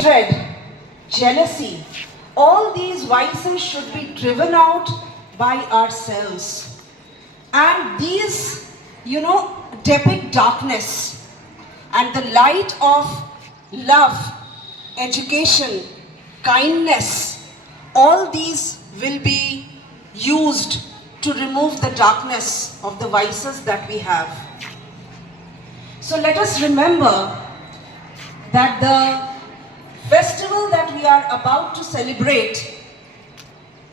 hatred, jealousy, all these vices should be driven out by ourselves. And these, depict darkness, and the light of love, education, kindness, all these will be used to remove the darkness of the vices that we have. So let us remember that the festival that we are about to celebrate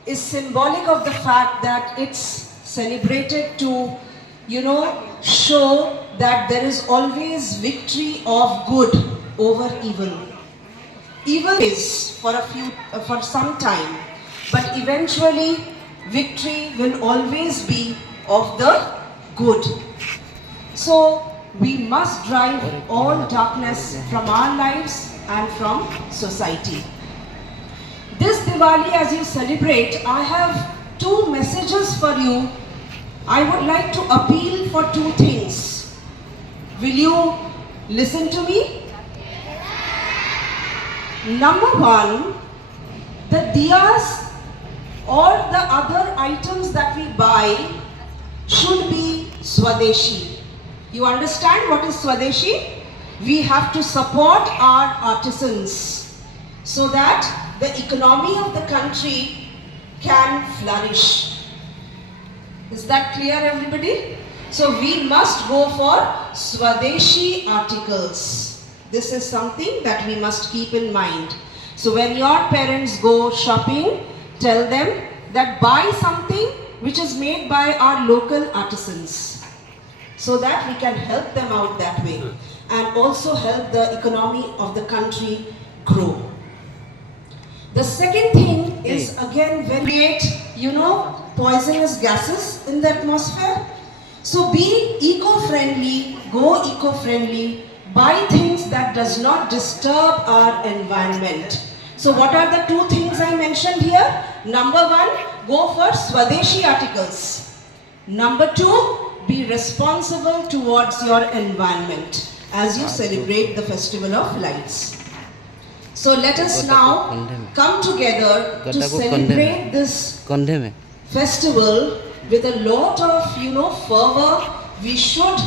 is symbolic of the fact that it's celebrated to, show that there is always victory of good over evil. Evil is for some time, but eventually victory will always be of the good. So we must drive all darkness from our lives and from society. This Diwali, as you celebrate, I have two messages for you. I would like to appeal for two things. Will you listen to me? Number one, the diyas or the other items that we buy should be Swadeshi. You understand what is Swadeshi? We have to support our artisans so that the economy of the country can flourish. Is that clear, everybody? So we must go for Swadeshi articles. This is something that we must keep in mind. So when your parents go shopping, tell them that buy something which is made by our local artisans, so that we can help them out that way and also help the economy of the country grow. The second thing is again create, poisonous gases in the atmosphere. So be eco-friendly, go eco-friendly, buy things that does not disturb our environment. So what are the two things I mentioned here? Number one, go for Swadeshi articles. Number two, be responsible towards your environment as you celebrate the Festival of Lights. So let us now come together to celebrate this festival with a lot of, fervor. We should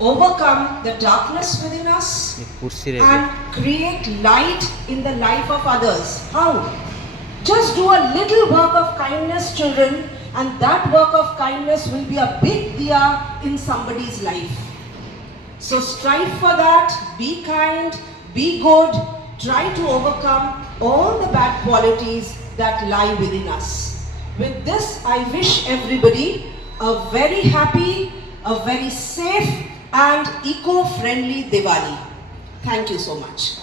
overcome the darkness within us and create light in the life of others. How? Just do a little work of kindness, children, and that work of kindness will be a big diya in somebody's life. So strive for that, be kind, be good, try to overcome all the bad qualities that lie within us. With this, I wish everybody a very happy, a very safe and eco-friendly Diwali. Thank you so much.